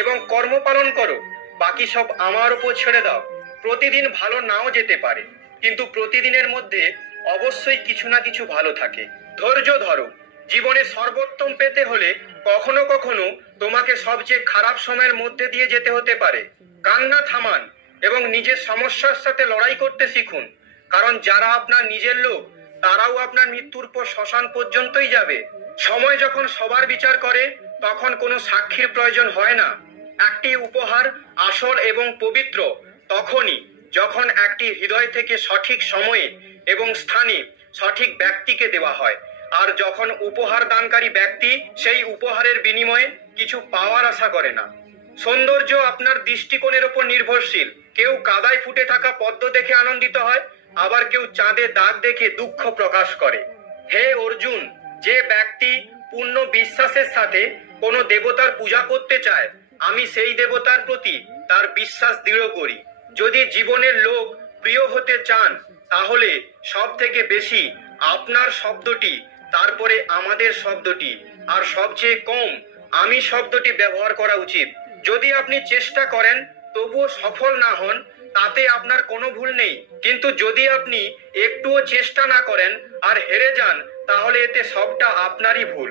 এবং কর্ম পালন করো। বাকি সব আমার উপর ছেড়ে দাও। প্রতিদিন ভালো নাও যেতে পারে, কিন্তু প্রতিদিনের মধ্যে অবশ্যই কিছু না কিছু ভালো থাকে। ধৈর্য ধরো। জীবনে সর্বোত্তম পেতে হলে কখনো কখনো তোমাকে সবচেয়ে খারাপ সময়ের মধ্যে দিয়ে যেতে হতে পারে। কান্না থামান এবং নিজের সমস্যার সাথে লড়াই করতে শিখুন, কারণ যারা আপনার নিজের লোক তারাও আপনার মৃত্যুর পর শ্মশান পর্যন্তই যাবে। সময় যখন সবার বিচার করে তখন কোনো সাক্ষীর প্রয়োজন হয় না। একটি উপহার আসল এবং পবিত্র তখনই যখন একটি হৃদয় থেকে সঠিক সময়ে এবং স্থানে সঠিক ব্যক্তিকে দেওয়া হয়, আর যখন উপহার দানকারী ব্যক্তি সেই উপহারের বিনিময়ে কিছু পাওয়ার আশা করে না। সৌন্দর্য আপনার দৃষ্টিকোণের উপর নির্ভরশীল। কেউ কাদায় ফুটে থাকা পদ্ম দেখে আনন্দিত হয়, আবার কেউ চাঁদে দাগ দেখে দুঃখ প্রকাশ করে। হে অর্জুন, যে ব্যক্তি পূর্ণ বিশ্বাসের সাথে কোনো দেবতার পূজা করতে চায়, আমি সেই দেবতার প্রতি তার বিশ্বাস দৃঢ় করি। যদি জীবনের লোক প্রিয় হতে চান তাহলে সব থেকে বেশি আপনার শব্দটি, তারপরে আমাদের শব্দটি, আর সবচেয়ে কম আমি শব্দটি ব্যবহার করা উচিত। যদি আপনি চেষ্টা করেন তবুও সফল না হন তাতে আপনার কোনো ভুল নেই, কিন্তু যদি আপনি একটুও চেষ্টা না করেন আর হেরে যান তাহলে এতে সবটা আপনারই ভুল।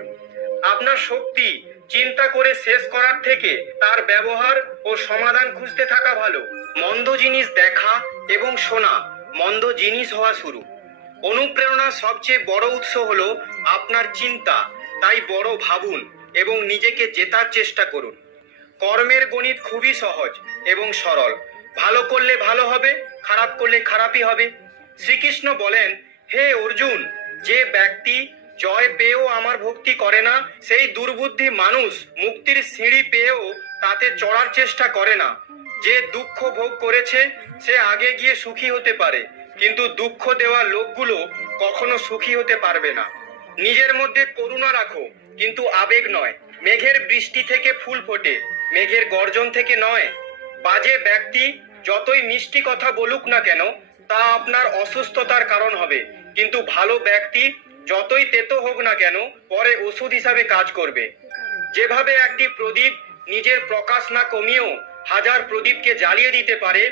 আপনার শক্তি চিন্তা করে শেষ করার থেকে তার ব্যবহার ও সমাধান খুঁজতে থাকা ভালো। মন্দ জিনিস দেখা এবং শোনা মন্দ জিনিস হওয়া শুরু। অনুপ্রেরণার সবচেয়ে বড় উৎস হলো আপনার চিন্তা। তাই বড় ভাবুন এবং নিজেকে জেতার চেষ্টা করুন। কর্মের গণিত খুবই সহজ এবং সরল। ভালো করলে ভালো হবে, খারাপ করলে খারাপই হবে। শ্রীকৃষ্ণ বলেন, হে অর্জুন, যে ব্যক্তি জয় পেয়েও আমার ভক্তি করে না, সেই দুর্বুদ্ধি মানুষ মুক্তির সিঁড়ি পেয়েও তাতে চড়ার চেষ্টা করে না। যে দুঃখ ভোগ করেছে সে আগে গিয়ে সুখী হতে পারে, কিন্তু দুঃখ দেওয়া লোকগুলো কখনো সুখী হতে পারবে না। নিজের মধ্যে করুণা রাখো, কিন্তু আবেগ নয়। মেঘের বৃষ্টি থেকে ফুল ফোটে, মেঘের গর্জন থেকে নয়। বাজে ব্যক্তি যতই মিষ্টি কথা বলুক না কেন তা আপনার অসুস্থতার কারণ হবে, কিন্তু ভালো ব্যক্তি যতই তেতো হোক না কেন পরে ওষুধ হিসাবে কাজ করবে। যেভাবে একটি প্রদীপ নিজের প্রকাশ না কমিয়েও হাজার প্রদীপকে জ্বালিয়ে দিতে পারে,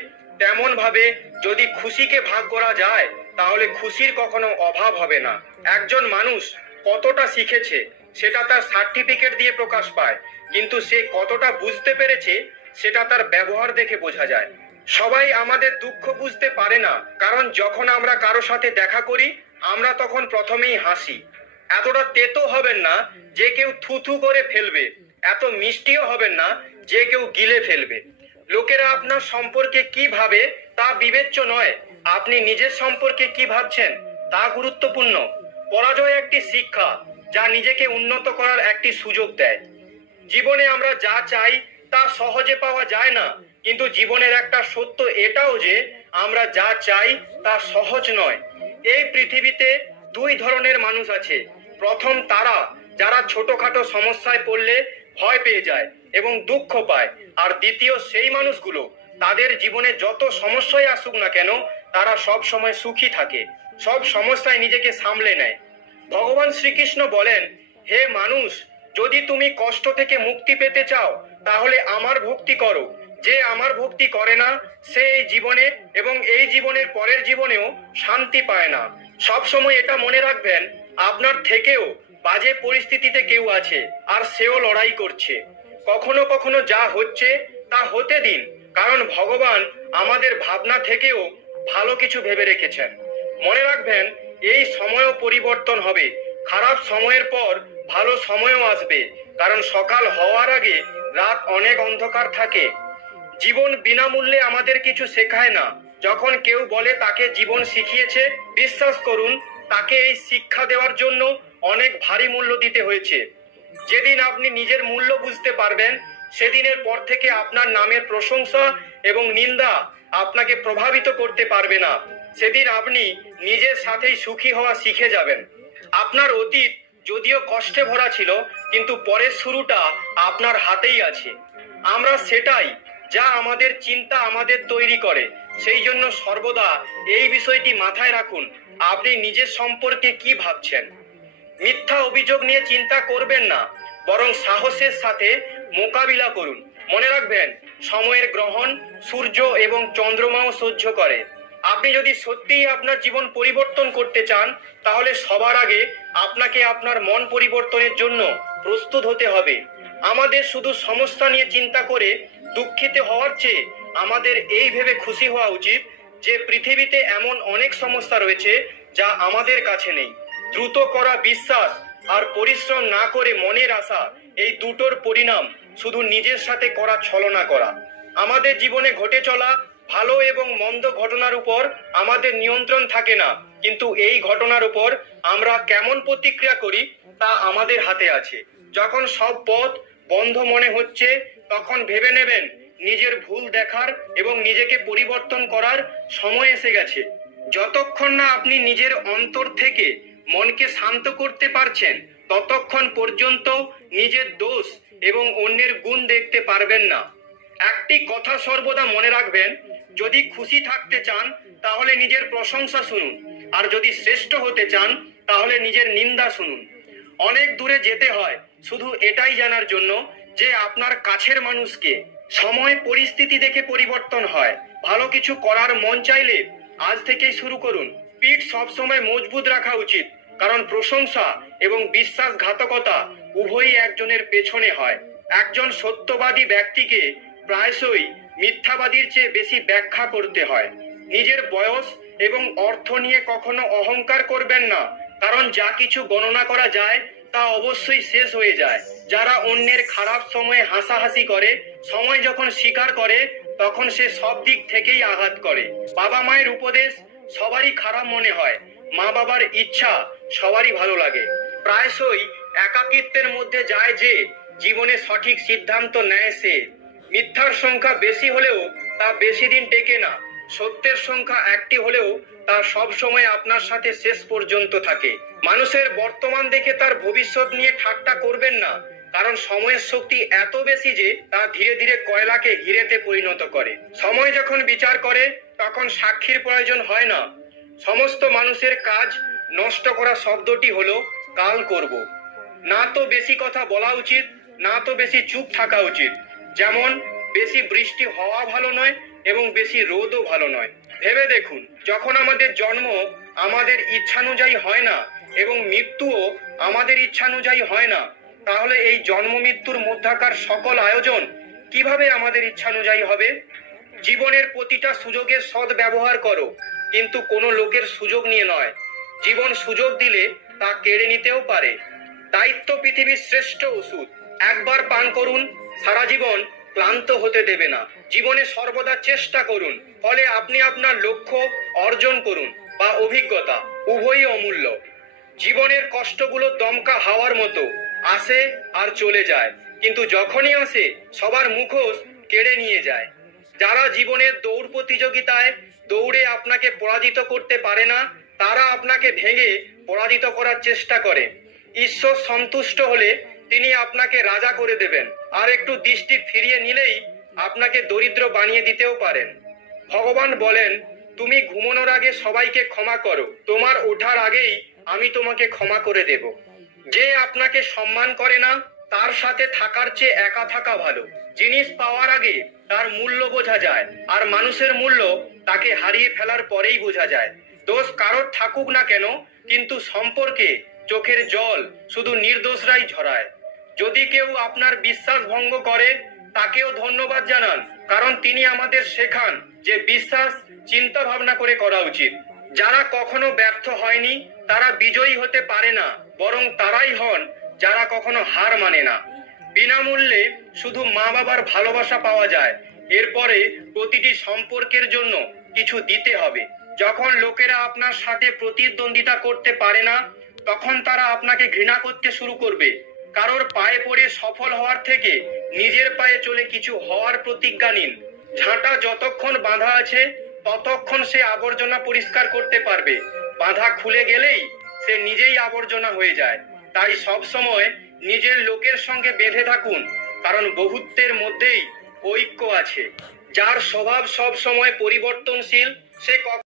তেমন ভাবে যদি খুশিকে ভাগ করা যায় তাহলে খুশির কখনো অভাব হবে না। একজন মানুষ কতটা শিখেছে সেটা তার সার্টিফিকেট দিয়ে প্রকাশ পায়, কিন্তু সে কতটা বুঝতে পেরেছে সেটা তার ব্যবহার দেখে বোঝা যায়। সবাই আমাদের দুঃখ বুঝতে পারে না, কারণ যখন আমরা কারো সাথে দেখা করি আমরা তখন প্রথমেই হাসি। এতটা তেতো হবেন না যে কেউ থুথু করে ফেলবে, এত মিষ্টিও হবেন না যে কেউ গিলে ফেলবে। লোকেরা আপনার সম্পর্কে কি ভাবে তা বিবেচ্য নয়, আপনি নিজের সম্পর্কে কি ভাবছেন তা গুরুত্বপূর্ণ। পরাজয় একটি শিক্ষা যা নিজেকে উন্নত করার একটি সুযোগ দেয়। জীবনে আমরা যা চাই তা সহজে পাওয়া যায় না, কিন্তু জীবনের একটা সত্য এটাও যে আমরা যা চাই তা সহজ নয়। এই পৃথিবীতে দুই ধরনের মানুষ আছে। প্রথম তারা যারা ছোটখাটো সমস্যায় পড়লে ভয় পেয়ে যায় এবং দুঃখ পায়, আর দ্বিতীয় সেই মানুষগুলো তাদের জীবনে যত সমস্যাই আসুক না কেন তারা সব সময় সুখী থাকে, সব সমস্যায় নিজেকে সামলে নেয়। ভগবান শ্রীকৃষ্ণ বলেন, হে মানুষ, যদি তুমি কষ্ট থেকে মুক্তি পেতে চাও তাহলে আমার ভক্তি করো। যে আমার ভক্তি করে না সে এই জীবনে এবং এই জীবনের পরের জীবনেও শান্তি পায় না। সব সময় এটা মনে রাখবেন, আপনার থেকেও বাজে পরিস্থিতিতে কেউ আছে আর সেও লড়াই করছে। কখনো কখনো যা হচ্ছে তা হতে দিন, কারণ ভগবান আমাদের ভাবনা থেকেও ভালো কিছু ভেবে রেখেছেন। মনে রাখবেন, এই সময়ও পরিবর্তন হবে। খারাপ সময়ের পর ভালো সময়ও আসবে, কারণ সকাল হওয়ার আগে রাত অনেক অন্ধকার থাকে। জীবন বিনামূল্যে আমাদের কিছু শেখায় না। যখন কেউ বলে তাকে জীবন শিখিয়েছে, বিশ্বাস করুন তাকে এই শিক্ষা দেওয়ার জন্য অনেক ভারী মূল্য দিতে হয়েছে। যেদিন আপনি নিজের মূল্য বুঝতে পারবেন, সেদিনের পর থেকে আপনার নামের প্রশংসা এবং নিন্দা আপনাকে প্রভাবিত করতে পারবে না। সেদিন আপনি নিজের সাথেই সুখী হওয়া শিখে যাবেন। আপনার অতীত যদিও কষ্টে ভরা ছিল, কিন্তু পরের শুরুটা আপনার হাতেই আছে। আমরা সেটাই যা আমাদের চিন্তা আমাদের তৈরি করে। সেই জন্য সর্বদা এই বিষয়টি মাথায় রাখুন, আপনি নিজের সম্পর্কে কি ভাবছেন। মিথ্যা অভিযোগ নিয়ে চিন্তা করবেন না, বরং সাহসের সাথে মোকাবিলা করুন। মনে রাখবেন, সময়ের গ্রহণ সূর্য এবং চন্দ্রমাও সহ্য করে। আপনি যদি সত্যিই আপনার জীবন পরিবর্তন করতে চান, তাহলে সবার আগে আপনাকে আপনার মন পরিবর্তনের জন্য প্রস্তুত হতে হবে। আমাদের শুধু সমস্যা নিয়ে চিন্তা করে দুঃখিত হওয়ার চেয়ে আমাদের এই ভেবে খুশি হওয়া উচিত যে পৃথিবীতে এমন অনেক সমস্যা রয়েছে যা আমাদের কাছে নেই। দ্রুত করা বিশ্বাস আর পরিশ্রম না করে মনের আশা, এই দুটোর পরিণাম শুধু নিজের সাথে করা ছলনা করা। আমাদের জীবনে ঘটে চলা ভালো এবং মন্দ ঘটনার উপর আমাদের নিয়ন্ত্রণ থাকে না, কিন্তু এই ঘটনার উপর আমরা কেমন প্রতিক্রিয়া করি তা আমাদের হাতে আছে। যখন সব পথ বন্ধ মনে হচ্ছে, তখন ভেবে নেবেন নিজের ভুল দেখার এবং নিজেকে পরিবর্তন করার সময় এসে গেছে। যতক্ষণ না আপনি নিজের অন্তর থেকে মনকে শান্ত করতে পারছেন, ততক্ষণ পর্যন্ত নিজের দোষ এবং অন্যের গুণ দেখতে পারবেন না। একটি কথা সর্বদা মনে রাখবেন, যদি খুশি থাকতে চান তাহলে নিজের প্রশংসা শুনুন, আর যদি শ্রেষ্ঠ হতে চান তাহলে নিজের নিন্দা শুনুন। অনেক দূরে যেতে হয় শুধু এটাই জানার জন্য যে আপনার কাছের মানুষকে। সময় পরিস্থিতি দেখে পরিবর্তন হয়। ভালো কিছু করার মন চাইলে আজ থেকেই শুরু করুন। পিঠ সবসময় মজবুত রাখা উচিত, কারণ প্রশংসা এবং বিশ্বাসঘাতকতা উভয়ই একজনের পেছনে হয়। একজন সত্যবাদী ব্যক্তিকে প্রায়শই মিথ্যাবাদীর চেয়ে বেশি ব্যাখ্যা করতে হয়। নিজের বয়স এবং অর্থ নিয়ে কখনো অহংকার করবেন না, কারণ যা কিছু গণনা করা যায় তা অবশ্যই শেষ হয়ে যায়। যারা অন্যের খারাপ সময়ে হাসাহাসি করে, সময় যখন স্বীকার করে তখন সে সব দিক থেকেই আঘাত করে। বাবা মায়ের উপদেশ সবারই খারাপ মনে হয়, মা বাবার ইচ্ছা সবারই ভালো লাগে। প্রায়শই একাকিত্বের মধ্যে যায় যে জীবনে সঠিক সিদ্ধান্ত নেয় সে। মিথ্যার সংখ্যা বেশি হলেও তা বেশি দিন টেকে না। সত্যের সংখ্যা একটি হলেও তা সব সময় আপনার সাথে শেষ পর্যন্ত থাকে। মানুষের বর্তমান দেখে তার ভবিষ্যৎ নিয়ে ঠাট্টা করবেন না, কারণ সময়ের শক্তি এত বেশি যে তা ধীরে ধীরে কয়লাকে হিরেতে পরিণত করে। সময় যখন বিচার করে তখন সাক্ষীর প্রয়োজন হয় না। সমস্ত মানুষের কাজ নষ্ট করা শব্দটি হলো কাল করব। না তো বেশি কথা বলা উচিত, না তো বেশি চুপ থাকা উচিত। যেমন বেশি বৃষ্টি হওয়া ভালো নয় এবং বেশি রোদও ভালো নয়। ভেবে দেখুন, যখন আমাদের জন্ম আমাদের ইচ্ছানুযায়ী হয় না এবং মৃত্যুও আমাদের ইচ্ছানুযায়ী হয় না, তাহলে এই জন্ম মৃত্যুর মধ্যকার সকল আয়োজন কিভাবে আমাদের ইচ্ছানুযায়ী হবে? জীবনের প্রতিটা সুযোগের সৎ ব্যবহার করো, কিন্তু কোনো লোকের সুযোগ নিয়ে নয়। জীবন সুযোগ দিলে তা কেড়ে নিতেও পারে। দায়িত্ব পৃথিবীর শ্রেষ্ঠ ওষুধ। একবার পান করুন, সারা জীবন ক্লান্ত হতে দেবে না। জীবনে সর্বদা চেষ্টা করুন, ফলে আপনি আপনার লক্ষ্য অর্জন করুন বা অভিজ্ঞতা, উভয়ই অমূল্য। জীবনের কষ্টগুলো দমকা হাওয়ার মতো, আসে আর চলে যায়, কিন্তু যখনই আসে সবার মুখোশ কেড়ে নিয়ে যায়। যারা জীবনের দৌড় প্রতিযোগিতায় দৌড়ে আপনাকে পরাজিত করতে পারে না, তারা আপনাকে ভেঙে পরাজিত করার চেষ্টা করে। ঈশ্বর সন্তুষ্ট হলে তিনি আপনাকে রাজা করে দেবেন, আর একটু দৃষ্টি ফিরিয়ে নিলেই আপনাকে দরিদ্র বানিয়ে দিতেও পারেন। ভগবান বলেন, তুমি ঘুমানোর আগে সবাইকে ক্ষমা করো, তোমার ওঠার আগেই আমি তোমাকে ক্ষমা করে দেব। যে আপনাকে সম্মান করে না, তার সাথে থাকার চেয়ে একা থাকা ভালো। জিনিস পাওয়ার আগে তার মূল্য বোঝা যায়, আর মানুষের মূল্য তাকে হারিয়ে ফেলার পরেই বোঝা যায়। দোষ কারোর থাকুক না কেন, কিন্তু সম্পর্কে চোখের জল শুধু নির্দোষরাই ঝরায়। যদি কেউ আপনার বিশ্বাস ভঙ্গ করে, তাকেও ধন্যবাদ জানান, কারণ তিনি আমাদের শেখান যে বিশ্বাস চিন্তা ভাবনা করে করা উচিত। যারা কখনো ব্যর্থ হয়নি তারা বিজয়ী হতে পারে না, বরং তারাই হন যারা কখনো হার মানে না। বিনামূল্যে শুধু মা বাবার ভালোবাসা পাওয়া যায়, এরপরে প্রতিটি সম্পর্কের জন্য কিছু দিতে হবে। যখন লোকেরা আপনার সাথে প্রতিদ্বন্দ্বিতা করতে পারে না, তখন তারা আপনাকে ঘৃণা করতে শুরু করবে। কারোর পায়ে পড়ে সফল হওয়ার থেকে নিজের পায়ে চলে কিছু হওয়ার প্রতিজ্ঞা নিন। ঝাঁটা যতক্ষণ বাঁধা আছে ততক্ষণ সে আবর্জনা পরিষ্কার করতে পারবে, বাঁধা খুলে গেলেই সে নিজেই আবর্জনা হয়ে যায়। তাই সব সময় নিজের লোকের সঙ্গে বেঁধে থাকুন, কারণ বহুত্বের মধ্যেই ঐক্য আছে। যার স্বভাব সব সময় পরিবর্তনশীল, সে